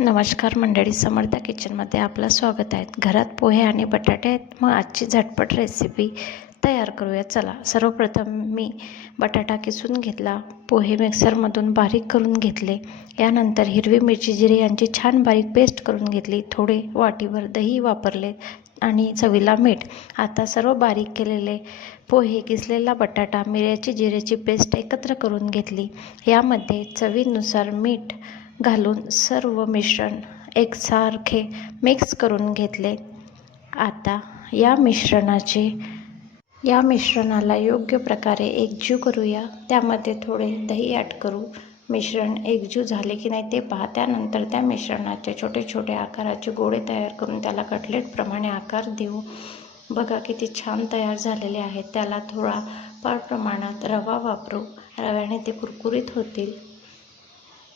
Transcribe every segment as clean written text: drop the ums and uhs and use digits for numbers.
नमस्कार मंडळी, समर्था किचनमध्ये आपलं स्वागत आहे. घरात पोहे आणि बटाटे आहेत. मग आजची झटपट रेसिपी तयार करूया. चला, सर्वप्रथम मी बटाटा किसून घेतला, पोहे मिक्सरमधून बारीक करून घेतले. यानंतर हिरवी मिरची, जिरे यांची छान बारीक पेस्ट करून घेतली. थोडे वाटीभर दही वापरले आणि चवीला मीठ. आता सर्व बारीक केलेले पोहे, किसलेला बटाटा, मिरची जिऱ्याची पेस्ट एकत्र करून घेतली. यामध्ये चवीनुसार मीठ घालून सर्व मिश्रण एकसारखे मिक्स करून घेतले. आता या मिश्रणाला योग्य प्रकारे एकजीव करूया. त्यामध्ये थोडे दही ॲड करू. मिश्रण एकजीव झाले की नाही ते पहा. त्यानंतर त्या मिश्रणाचे छोटे छोटे आकाराचे गोळे तयार करून त्याला कटलेटप्रमाणे आकार देऊ. बघा किती छान तयार झालेले आहेत. त्याला थोडा प्रमाणात रवा वापरू. रव्याने ते कुरकुरीत होतील.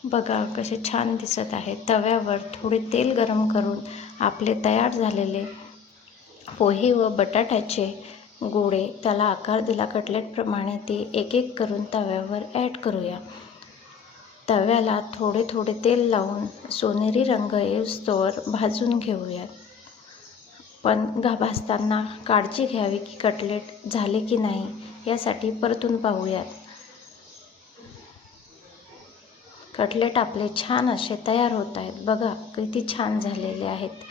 बघा कसे छान दिसत आहे. तव्यावर थोडे तेल गरम करून आपले तयार झालेले पोहे व बटाट्याचे गोळे त्याला आकार दिला कटलेटप्रमाणे ते एक एक करून तव्यावर ॲड करूया. तव्याला थोडे थोडे तेल लावून सोनेरी रंग येऊस्तोवर भाजून घेऊयात. पण भाजताना काळजी घ्यावी की कटलेट झाले की नाही यासाठी परतून पाहूयात. कटलेट आपले छान असे तयार होत आहेत. बघा किती छान झालेले आहेत.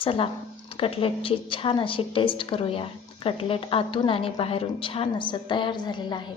चला, कटलेटची छान अशी टेस्ट करूया. कटलेट आतून आणि बाहेरून छान असं तयार झालेलं आहे.